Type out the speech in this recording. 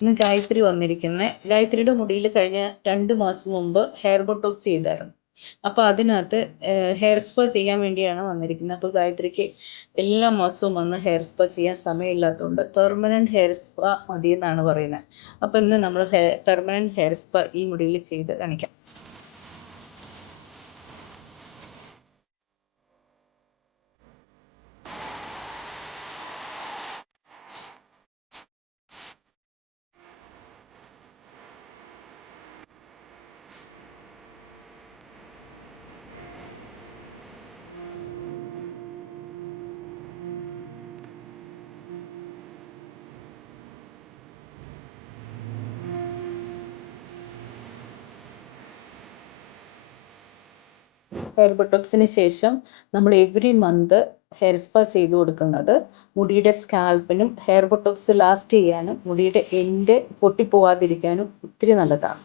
ഇന്ന് ഗായത്രി വന്നിരിക്കുന്നത്. ഗായത്രിയുടെ മുടിയിൽ കഴിഞ്ഞ 2 മാസം മുമ്പ് ഹെയർ ബൊട്ടോക്സ് ചെയ്തായിരുന്നു. അപ്പോൾ അതിനകത്ത് ഹെയർ സ്പാ ചെയ്യാൻ വേണ്ടിയാണ് വന്നിരിക്കുന്നത്. അപ്പോൾ ഗായത്രിക്ക് എല്ലാ മാസവും വന്ന് ഹെയർ സ്പാ ചെയ്യാൻ സമയമില്ലാത്തതുകൊണ്ട് പെർമനൻറ്റ് ഹെയർ സ്പാ മതി എന്നാണ് പറയുന്നത്. അപ്പോൾ ഇന്ന് നമ്മൾ പെർമനൻറ്റ് ഹെയർ സ്പാ ഈ മുടിയിൽ ചെയ്ത് കാണിക്കാം. ഹെയർ ബൊട്ടോക്സിന് ശേഷം നമ്മൾ എവറി മന്ത് ഹെയർ സ്പാ ചെയ്ത് കൊടുക്കുന്നത് മുടിയുടെ സ്കാൽപ്പിനും ഹെയർ ബൊട്ടോക്സ് ലാസ്റ്റ് ചെയ്യാനും മുടിയുടെ എൻഡ് പൊട്ടിപ്പോവാതിരിക്കാനും ഒത്തിരി നല്ലതാണ്.